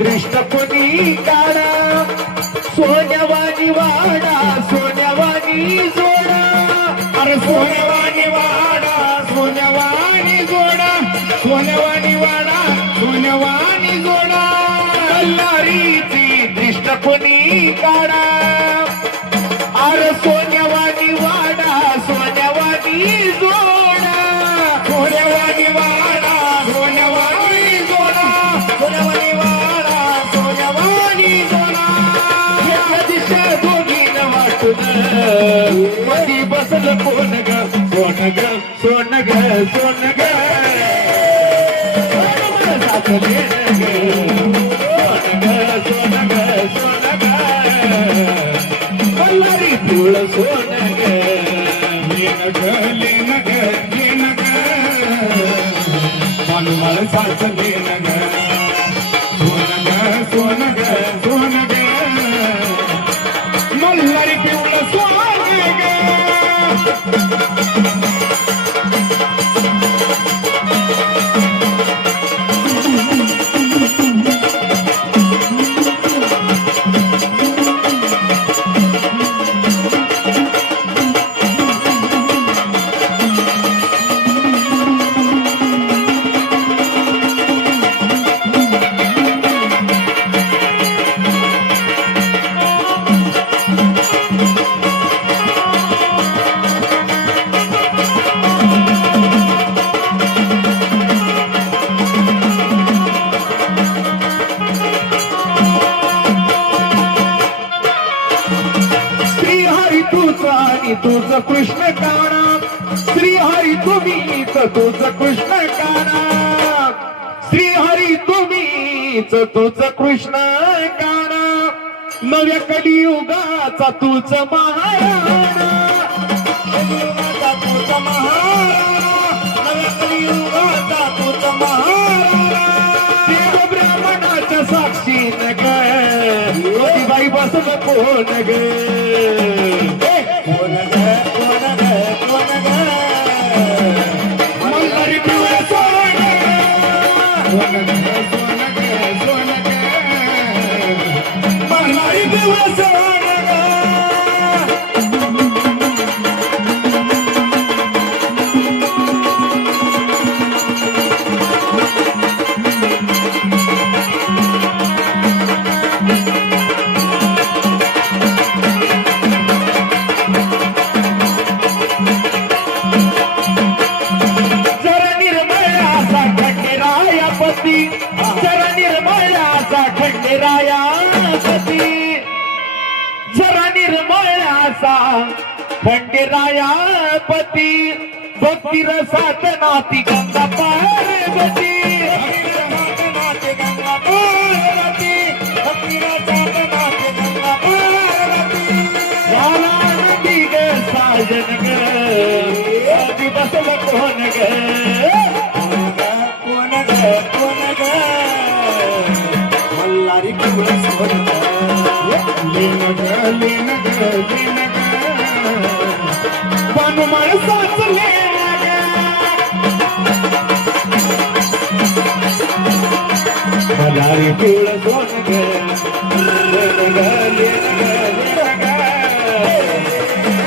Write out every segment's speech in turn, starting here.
दृष्ट कोणी काढा सोन्यावानी वाडा सोन्यावानी जोडा अरे सोन्यावानी वाडा सोन्यावानी जोडा सोन्यावानी वाडा सोन्यावानी जोडा कल्लारीची दृष्ट कोणी काढा अरे सोन्यावानी वाडा सोन्यावानी जोडा सोन्यावानी वाडा सोन्यावानी जोडा सोन्यावानी वाडा सोन्यावानी जोडा या दिशा दोघीन वाटून मधी बसल कोण ग सोन ग सोन ग सोन ग साथले सोन ग सोन ग कल्लारी पिवळ सोन ग लेन ग लेन ग लेन ग मानवाला साथ लेन ग सोन ग सोन ग सोन ग मल्हारी पिवळं सोन ग तुझ कृष्ण काना श्रीहरी तुम्हीच तुझ कृष्ण काना श्रीहरी तुम्हीच तुझ कृष्ण काना नव्या कलियुगाचा तुझ महाराणा कलियुगाचा तुझ महाराणा नव्या कलियुगाचा तुझ महाराणा देव ब्राह्मणाच्या साक्षीन ग बाई बसलं कोण ग कोण ग कोण ग कोण ग मल्हारी पिवळं सोन कोण ग सोन ग सोन ग मल्हारी पिवळं सोन ग जरा निर्मळाचा खंडेरायापती जरा निर्मळाचा खंडेरायापती भक्ती रसात नाती गंगा पार्वती नाते गंगा पार्वती भक्ती रसात नाते गंगा पार्वती झाला नदी ग साजन ग आधी बसल कोण ग कोण ग कोण ग मल्हारी पिवळं सोन लेन ग लेन ग लेन ग पण माणसाच लेन ग मल्हारी पिवळं सोन ग लेन ग लेन ग लेन ग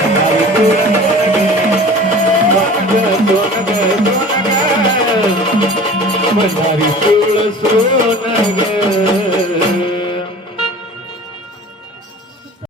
मल्हारी पिवळं सोन ग सोन ग सोन ग मल्हारी पिवळं सोन ग